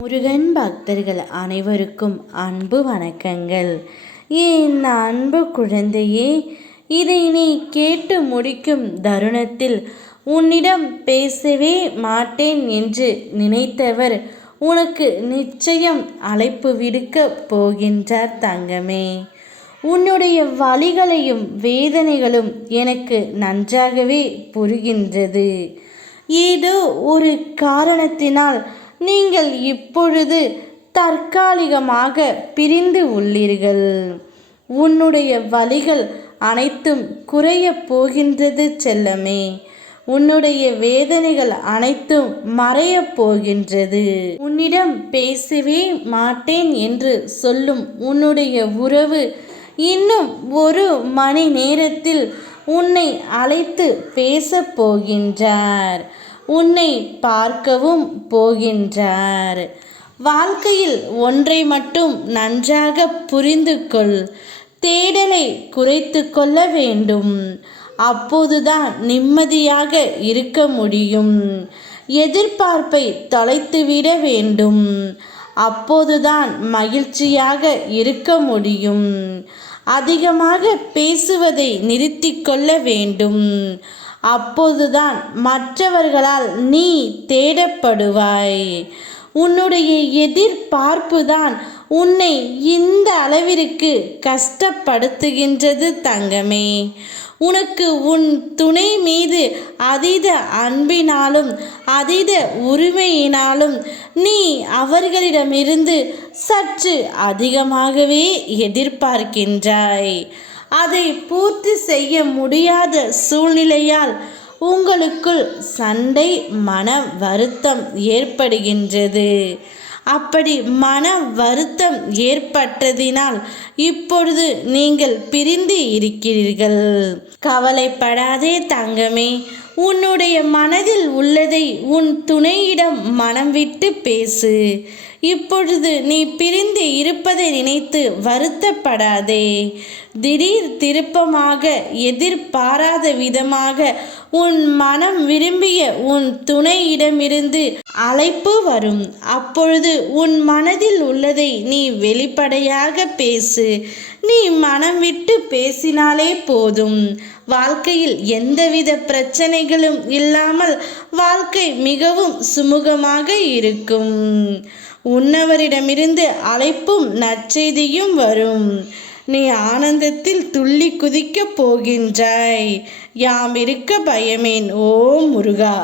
முருகன் பக்தர்கள் அனைவருக்கும் அன்பு வணக்கங்கள். என் அன்பு குழந்தையே, இதை நீ கேட்டு முடிக்கும் தருணத்தில் உன்னிடம் பேசவே மாட்டேன் என்று நினைத்தவர் உனக்கு நிச்சயம் அழைப்பு விடுக்க போகின்றார் தங்கமே. உன்னுடைய வலிகளையும் வேதனைகளும் எனக்கு நன்றாகவே புரிகின்றது. ஏதோ ஒரு காரணத்தினால் நீங்கள் இப்பொழுது தற்காலிகமாக பிரிந்து உள்ளீர்கள். உன்னுடைய வலிகள் அனைத்தும் குறையப் போகின்றது செல்லமே. உன்னுடைய வேதனைகள் அனைத்தும் மறையப் போகின்றது. உன்னிடம் பேசவே மாட்டேன் என்று சொல்லும் உன்னுடைய உறவு இன்னும் ஒரு மணி நேரத்தில் உன்னை அழைத்து பேசப் போகின்றார். உன்னை பார்க்கவும் போகின்றார். வாழ்க்கையில் ஒன்றை மட்டும் நன்றாக புரிந்து கொள். தேடலை குறைத்து கொள்ள வேண்டும். அப்போதுதான் நிம்மதியாக இருக்க முடியும். எதிர்பார்ப்பை தொலைத்துவிட வேண்டும். அப்போதுதான் மகிழ்ச்சியாக இருக்க முடியும். அதிகமாக பேசுவதை நிறுத்தி கொள்ள வேண்டும். அப்போதுதான் மற்றவர்களால் நீ தேடப்படுவாய். உன்னுடைய எதிர்பார்ப்புதான் உன்னை இந்த அளவிற்கு கஷ்டப்படுத்துகின்றது தங்கமே. உனக்கு உன் துணை மீது அதீத அன்பினாலும் அதீத உரிமையினாலும் நீ அவர்களிடமிருந்து சற்று அதிகமாகவே எதிர்பார்க்கின்றாய். அதை பூர்த்தி செய்ய முடியாத சூழ்நிலையால் உங்களுக்குள் சண்டை, மன வருத்தம் ஏற்படுகின்றது. அப்படி மன வருத்தம் ஏற்பட்டதினால் இப்பொழுது நீங்கள் பிரிந்து இருக்கிறீர்கள். கவலைப்படாதே தங்கமே. உன்னுடைய மனதில் உள்ளதை உன் துணையிடம் மனம் விட்டு பேசு. இப்பொழுது நீ பிரிந்து இருப்பதை நினைத்து வருத்தப்படாதே. திடீர் திருப்பமாக எதிர்பாராத விதமாக உன் மனம் விரும்பிய உன் துணையிடமிருந்து அழைப்பு வரும். அப்பொழுது உன் மனதில் உள்ளதை நீ வெளிப்படையாக பேசு. நீ மனம் விட்டு பேசினாலே போதும். வாழ்க்கையில் எந்தவித பிரச்சனைகளும் இல்லாமல் வாழ்க்கை மிகவும் சுமூகமாக இருக்கும். உன்னவரிடமிருந்து அழைப்பும் நற்செய்தியும் வரும். நீ ஆனந்தத்தில் துள்ளி குதிக்கப் போகின்றாய். யாம் இருக்க பயமேன். ஓ முருகா.